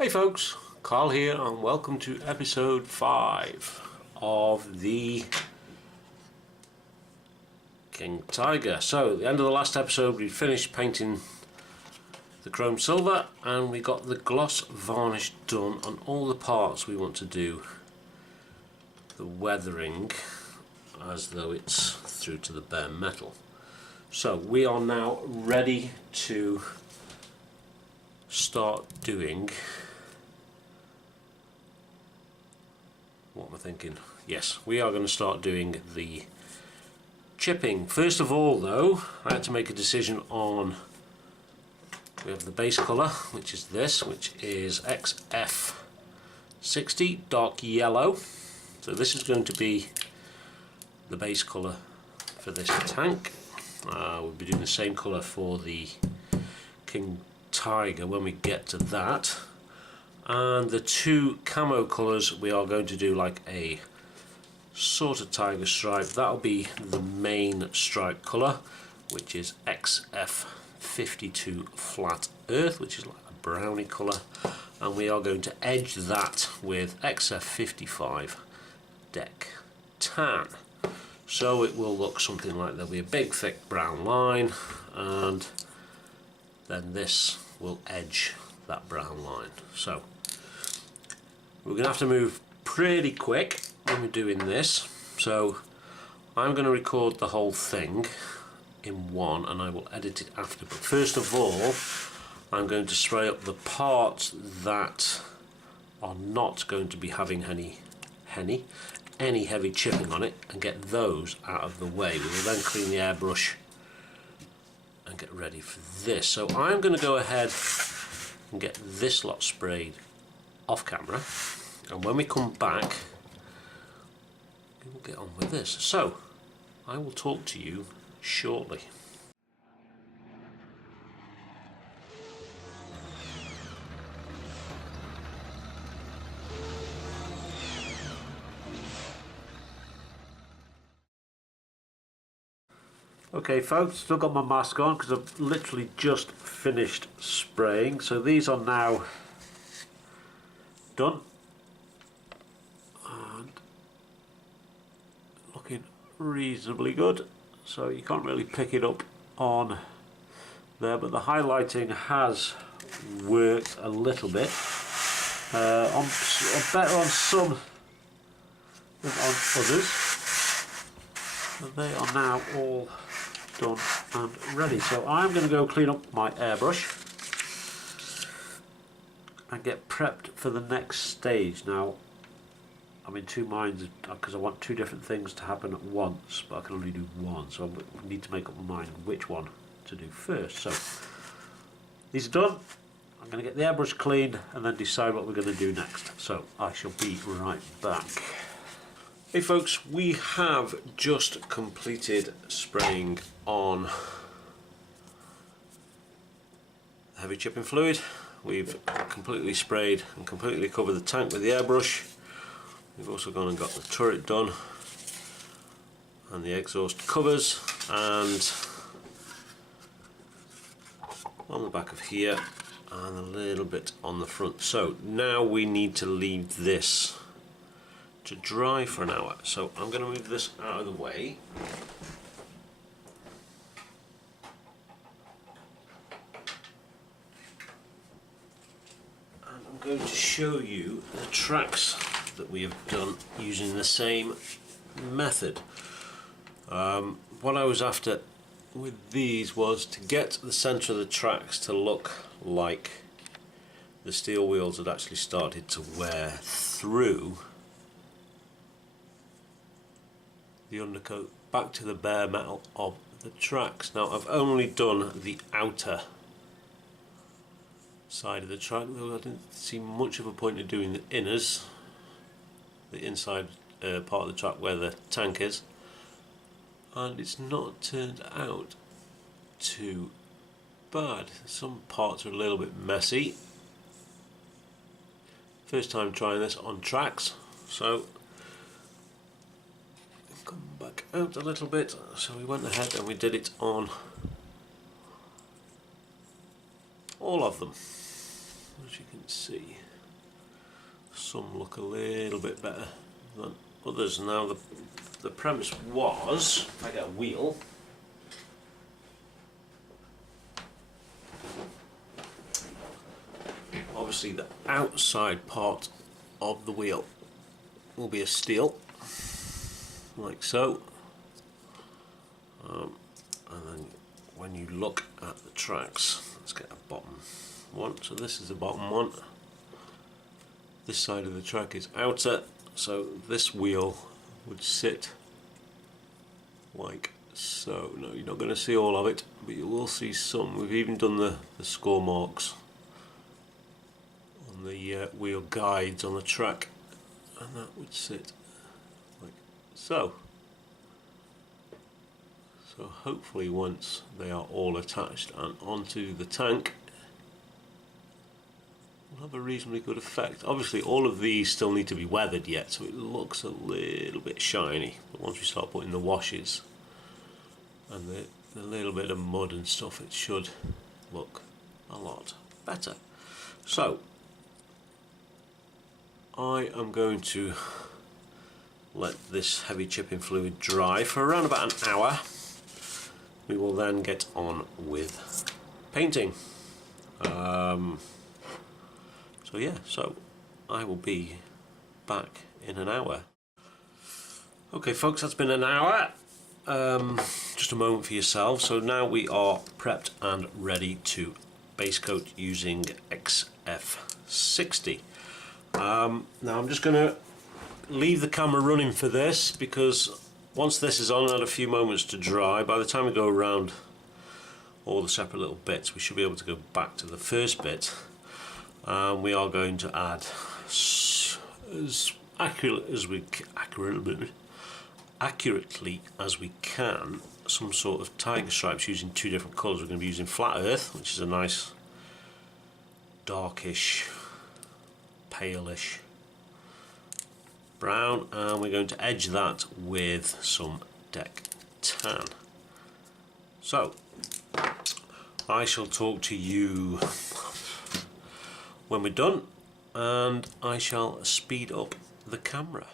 Hey folks, Carl here and welcome to episode 5 of the JagdTiger. So at the end of the last episode we finished painting the chrome silver and we got the gloss varnish done on all the parts we want to do the weathering as though it's through to the bare metal. So we are now ready to start doing, what am I thinking? Yes, we are going to start doing the chipping. First of all though, I had to make a decision on, we have the base colour, which is this, which is XF60 dark yellow. So this is going to be the base colour for this tank. We'll be doing the same colour for the JagdTiger when we get to that. And the two camo colours we are going to do like a sort of tiger stripe. That'll be the main stripe colour, which is XF52 flat earth, which is like a browny colour, and we are going to edge that with XF55 deck tan. So it will look something like there'll be a big thick brown line and then this will edge that brown line. So we're going to have to move pretty quick when we're doing this. So I'm going to record the whole thing in one and I will edit it after. But first of all, I'm going to spray up the parts that are not going to be having any heavy chipping on it and get those out of the way. We will then clean the airbrush and get ready for this. So I'm going to go ahead and get this lot sprayed off camera, and when we come back we will get on with this. So I will talk to you shortly. Okay folks, still got my mask on because I've literally just finished spraying. So these are now done and looking reasonably good. So you can't really pick it up on there, but the highlighting has worked a little bit. Better on some than on others. And they are now all done and ready. So I'm going to go clean up my airbrush and get prepped for the next stage. Now I'm in two minds because I want two different things to happen at once, but I can only do one, so I need to make up my mind which one to do first. So these are done. I'm going to get the airbrush cleaned and then decide what we're going to do next. So I shall be right back. Hey folks, we have just completed spraying on heavy chipping fluid. We've completely sprayed and completely covered the tank with the airbrush. We've also gone and got the turret done and the exhaust covers, and on the back of here and a little bit on the front. So now we need to leave this to dry for an hour. So I'm going to move this out of the way. And I'm going to show you the tracks that we have done using the same method. What I was after with these was to get the centre of the tracks to look like the steel wheels had actually started to wear through the undercoat back to the bare metal of the tracks. Now I've only done the outer side of the track, though I didn't see much of a point in doing the inners, the inside part of the track where the tank is, and it's not turned out too bad. Some parts are a little bit messy. First time trying this on tracks, so come back out a little bit. So we went ahead and we did it on all of them. as you can see. Some look a little bit better than others. Now the premise was, if I get a wheel, obviously the outside part of the wheel will be a steel, like so, and then when you look at the tracks, let's get a bottom one. So this is the bottom one. This side of the track is outer, so this wheel would sit like so. No, you're not going to see all of it, but you will see some. We've even done the score marks on the wheel guides on the track, and that would sit like so. So hopefully once they are all attached and onto the tank, will have a reasonably good effect. Obviously all of these still need to be weathered yet, so it looks a little bit shiny, but once we start putting the washes and the little bit of mud and stuff, it should look a lot better. So I am going to let this heavy chipping fluid dry for around about an hour. We will then get on with painting. So yeah, so I will be back in an hour. Okay folks, that's been an hour. Just a moment for yourself. So now we are prepped and ready to base coat using XF60. Now I'm just going to leave the camera running for this, because once this is on and had a few moments to dry, by the time we go around all the separate little bits, we should be able to go back to the first bit. We are going to add as accurately as we can some sort of tiger stripes using two different colours. We're going to be using flat earth, which is a nice darkish, palish brown, and we're going to edge that with some deck tan. So I shall talk to you when we're done, and I shall speed up the camera.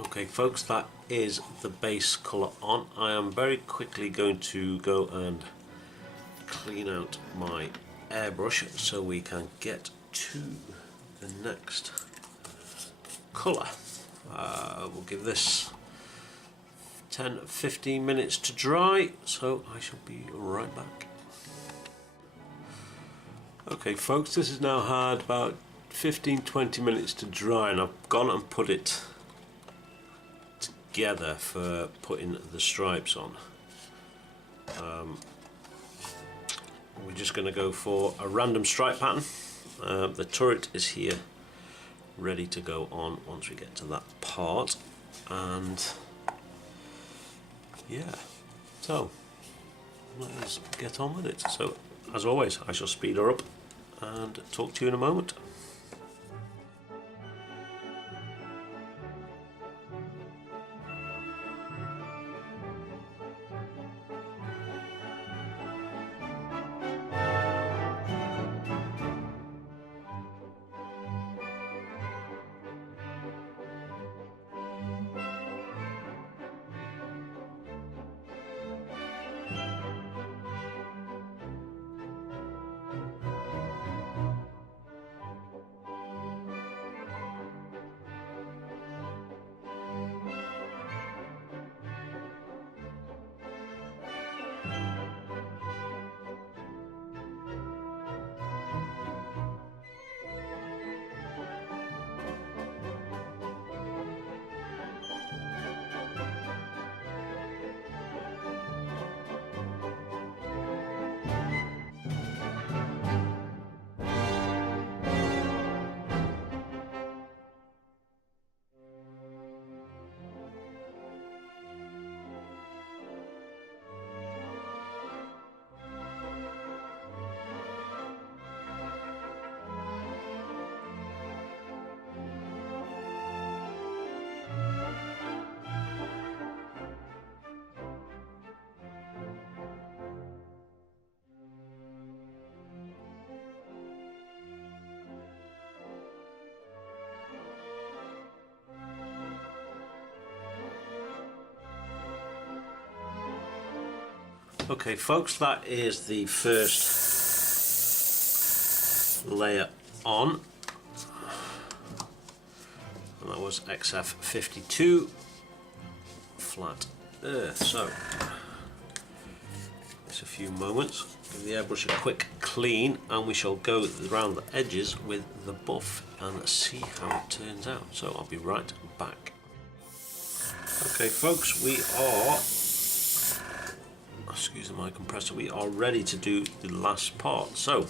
Okay folks, that is the base colour on. I am very quickly going to go and clean out my airbrush so we can get to the next colour. we'll give this 10-15 minutes to dry, so I shall be right back. Okay folks, this has now had about 15-20 minutes to dry, and I've gone and put it together for putting the stripes on. We're just going to go for a random stripe pattern. The turret is here ready to go on once we get to that part, and yeah, so let's get on with it. So as always, I shall speed her up and talk to you in a moment. Okay folks, that is the first layer on, and that was XF52 flat earth. So just a few moments, give the airbrush a quick clean, and we shall go around the edges with the buff and see how it turns out. So I'll be right back. Okay folks, we are, excuse my compressor, we are ready to do the last part. So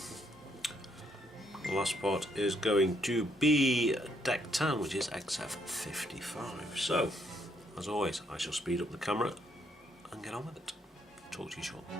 the last part is going to be deck tan, which is XF55. So as always, I shall speed up the camera and get on with it. Talk to you shortly.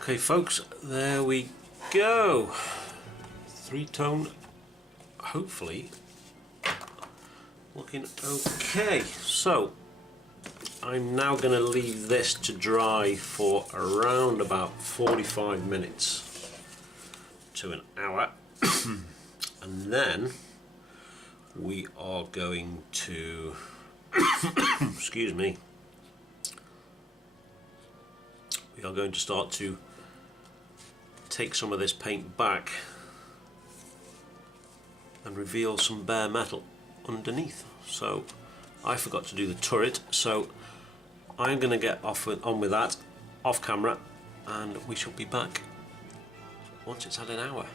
Okay folks, there we go. Three-tone, hopefully looking okay. So I'm now going to leave this to dry for around about 45 minutes to an hour, And then we are going to excuse me, we are going to start to take some of this paint back and reveal some bare metal underneath. So I forgot to do the turret, so I'm going to get on with that off camera, and we shall be back once it's had an hour.